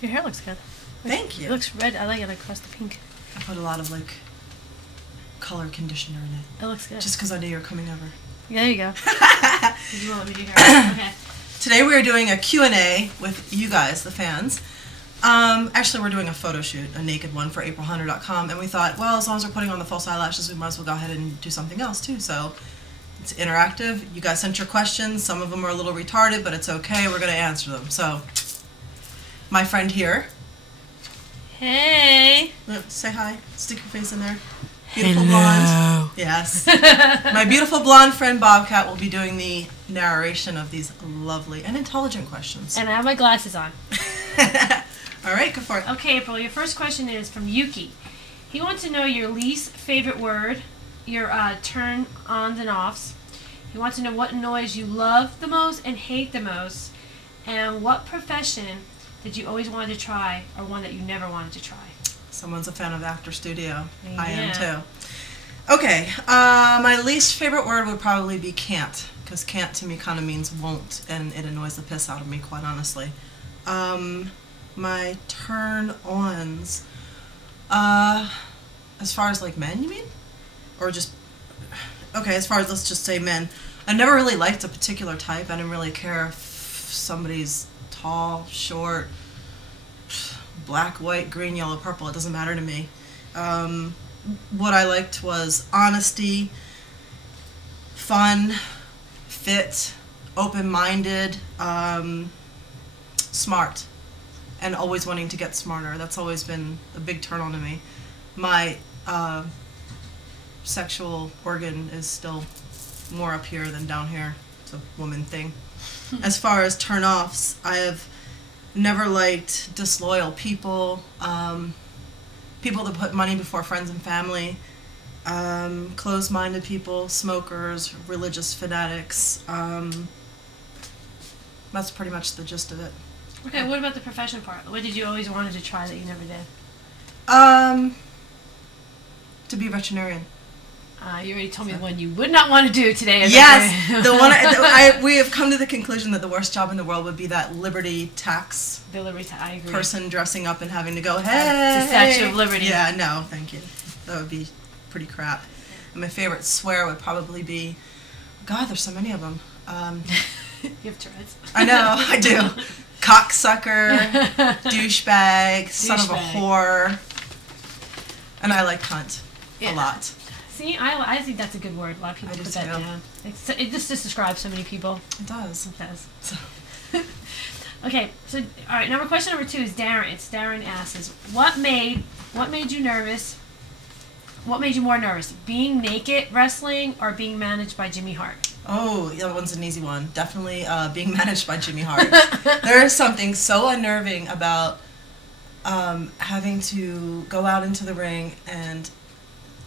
Your hair looks good. Thank you. It looks red. I like it across the pink. I put a lot of like color conditioner in it. It looks good. Just because I knew you were coming over. Yeah, there you go. Did you want me to do hair? Okay. Today we are doing a Q&A with you guys, the fans. Actually, we're doing a photo shoot, a naked one for aprilhunter.com, and we thought, well, as long as we're putting on the false eyelashes, we might as well go ahead and do something else too. So it's interactive. You guys sent your questions. Some of them are a little retarded, but it's okay. We're going to answer them. So my friend here. Hey. Say hi. Stick your face in there. Beautiful blonde. Yes. My beautiful blonde friend Bobcat will be doing the narration of these lovely and intelligent questions. And I have my glasses on. All right, go for it. Okay, April, your first question is from Yuki. He wants to know your least favorite word, your turn-ons and offs. He wants to know what noise you love the most and hate the most, and what profession did you always wanted to try or one that you never wanted to try. Someone's a fan of Actor Studio. Yeah. I am too. Okay, my least favorite word would probably be can't, because can't to me kind of means won't, and it annoys the piss out of me, quite honestly. My turn-ons, as far as like men, you mean? Or just, okay, as far as let's just say men. I never really liked a particular type. I didn't really care if somebody's tall, short, black, white, green, yellow, purple. It doesn't matter to me. What I liked was honesty, fun, fit, open-minded, smart, and always wanting to get smarter. That's always been a big turn-on to me. My sexual organ is still more up here than down here. It's a woman thing. As far as turn-offs, I have never liked disloyal people, people that put money before friends and family, closed-minded people, smokers, religious fanatics. That's pretty much the gist of it. Okay, what about the profession part? What did you always wanted to try that you never did? To be a veterinarian. You already told me the one you would not want to do today. Yes, the one we have come to the conclusion that the worst job in the world would be that Liberty tax I agree. person dressing up and having to go, hey, the Statue of Liberty. Yeah, no, thank you. That would be pretty crap. And my favorite swear would probably be, God, there's so many of them. You have Tourette's. I know, I do. Cocksucker, douchebag, son of a whore, and I like cunt a lot. See, I think that's a good word. A lot of people put that down. It just describes so many people. It does. It does. So. Okay, so all right. Question number 2 is Darren. It's Darren asks, what made you nervous? What made you more nervous? Being naked wrestling or being managed by Jimmy Hart? Oh, yeah, that one's an easy one. Definitely being managed by Jimmy Hart. There is something so unnerving about having to go out into the ring and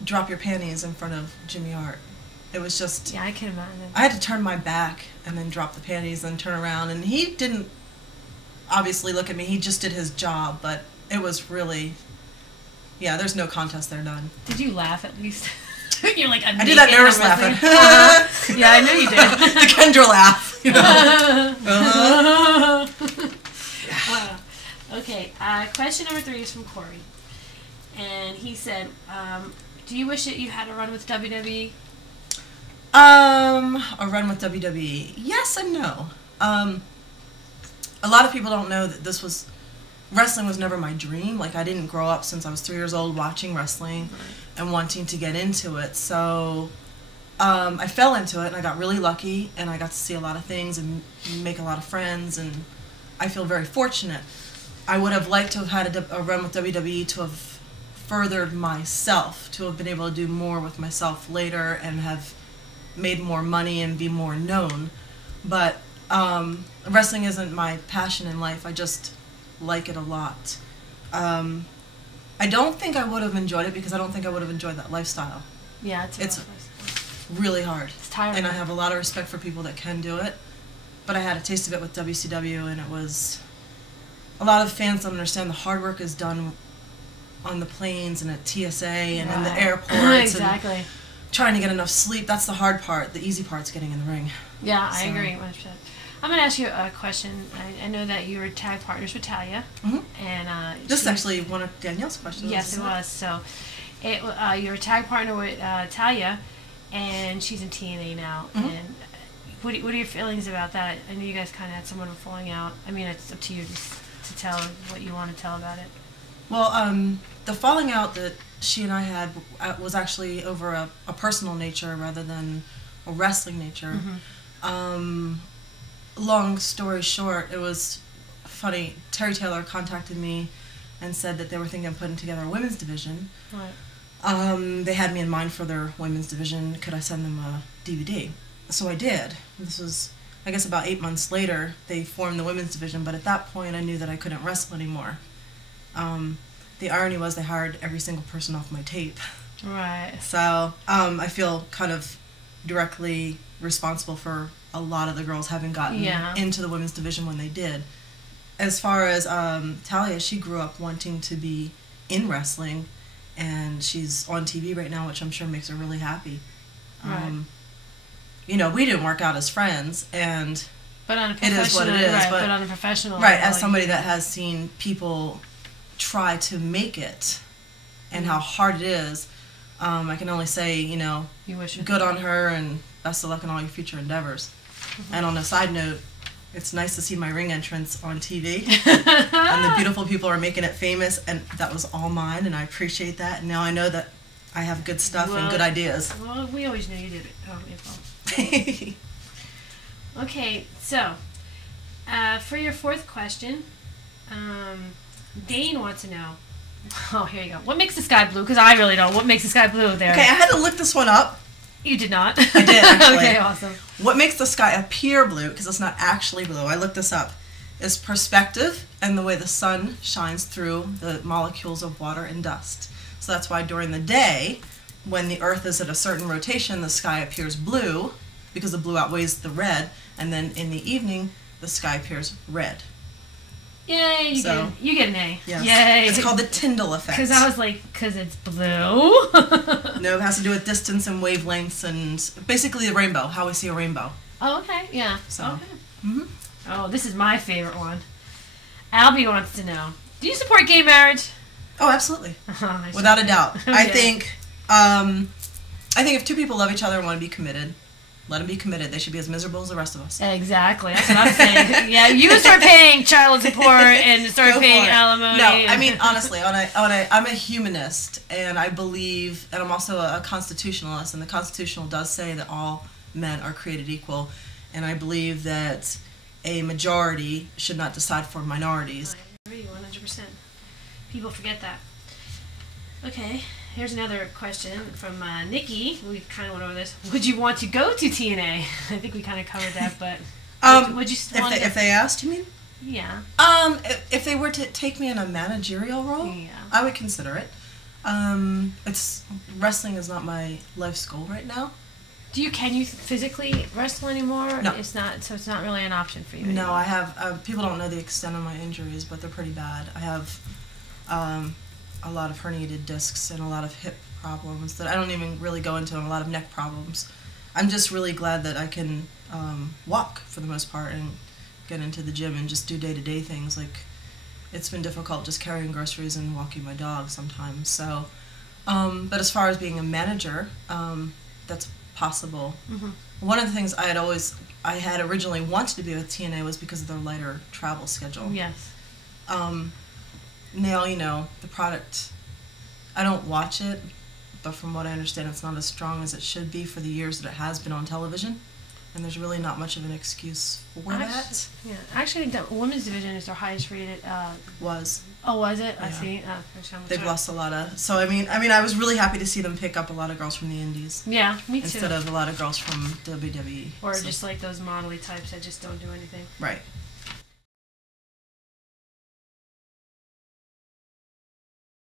drop your panties in front of Jimmy Hart. It was just... Yeah, I can imagine. I had to turn my back and then drop the panties and turn around. And he didn't obviously look at me. He just did his job. But it was really... Yeah, there's no contest there, none. Did you laugh at least? You're like, I did that nervous laughing. Yeah, I know you did. The Kendra laugh. You know? Okay, question number 3 is from Corey. And he said... do you wish that you had a run with WWE? A run with WWE. Yes and no. A lot of people don't know that wrestling was never my dream. Like, I didn't grow up since I was 3 years old watching wrestling and wanting to get into it. So I fell into it and I got really lucky and I got to see a lot of things and make a lot of friends, and I feel very fortunate. I would have liked to have had a run with WWE to have furthered myself, to have been able to do more with myself later and have made more money and be more known. But wrestling isn't my passion in life. I just like it a lot. I don't think I would have enjoyed it because I don't think I would have enjoyed that lifestyle. Yeah, it's really hard. It's tiring. And I have a lot of respect for people that can do it. But I had a taste of it with WCW, and it was... A lot of fans don't understand the hard work is done on the planes and at TSA and in the airports. Exactly. And trying to get enough sleep. That's the hard part. The easy part's getting in the ring. Yeah, I agree 100%. I'm going to ask you a question. I know that you were tag partners with Talia. And this is actually one of Danielle's questions. Yes, it was. So you're a tag partner with Talia, and she's in TNA now. And what are your feelings about that? I know you guys kind of had somewhat of a falling out. I mean, it's up to you to tell what you want to tell about it. Well, the falling out that she and I had was actually over a personal nature rather than a wrestling nature. Long story short, it was funny. Terry Taylor contacted me and said that they were thinking of putting together a women's division. Right. They had me in mind for their women's division. Could I send them a DVD? So I did. This was, I guess, about 8 months later. They formed the women's division, but at that point I knew that I couldn't wrestle anymore. The irony was they hired every single person off my tape. Right. So I feel kind of directly responsible for a lot of the girls having gotten into the women's division when they did. As far as Talia, she grew up wanting to be in wrestling, and she's on TV right now, which I'm sure makes her really happy. Right. You know, we didn't work out as friends, and but on a it is what it is. Right, but on a professional right, level, as somebody that has seen people try to make it and how hard it is, I can only say, you know, good on her and best of luck in all your future endeavors. And on a side note, it's nice to see my ring entrance on TV and the beautiful people are making it famous, and that was all mine, and I appreciate that. And now I know that I have good stuff and good ideas. Well, we always knew you did it. Okay, so for your fourth question, Dane wants to know. Oh, here you go. What makes the sky blue? Because I really don't. What makes the sky blue there? Okay, I had to look this one up. You did not. I did, actually. Okay, awesome. What makes the sky appear blue, because it's not actually blue, I looked this up, is perspective and the way the sun shines through the molecules of water and dust. So that's why during the day, when the Earth is at a certain rotation, the sky appears blue, because the blue outweighs the red, and then in the evening, the sky appears red. Yay, you get an A. Yes. Yay. It's called the Tyndall effect. Because I was like, because it's blue? No, it has to do with distance and wavelengths and basically the rainbow, how we see a rainbow. Oh, okay, yeah. So. Okay. Oh, this is my favorite one. Albie wants to know, do you support gay marriage? Oh, absolutely. Without a doubt. Okay. I think if two people love each other and want to be committed, let them be committed. They should be as miserable as the rest of us. Exactly. That's what I'm saying. Yeah, you start paying child support and start paying alimony. No, I mean, honestly, I'm a humanist, and I believe, and I'm also a constitutionalist, and the Constitutional does say that all men are created equal, and I believe that a majority should not decide for minorities. I agree, 100%. People forget that. Okay. Here's another question from Nikki. We kind of went over this. Would you want to go to TNA? I think we kind of covered that, but would you if they asked, you mean? Yeah. If they were to take me in a managerial role, I would consider it. Wrestling is not my life's goal right now. Can you physically wrestle anymore? No. It's not really an option for you. No, anymore. I have. People don't know the extent of my injuries, but they're pretty bad. I have a lot of herniated discs and a lot of hip problems that I don't even really go into, and a lot of neck problems. I'm just really glad that I can walk for the most part and get into the gym and just do day-to-day things. Like, it's been difficult just carrying groceries and walking my dog sometimes. So, but as far as being a manager, that's possible. One of the things I had originally wanted to be with TNA was because of their lighter travel schedule. Yes. Now, you know, the product, I don't watch it, but from what I understand, it's not as strong as it should be for the years that it has been on television, and there's really not much of an excuse for that. Yeah, actually, the women's division is their highest rated. Was. Oh, was it? Yeah. I see. They've lost a lot of. So I mean, I was really happy to see them pick up a lot of girls from the Indies. Yeah, me too. Instead of a lot of girls from WWE. Or just like those modelly types that just don't do anything. Right.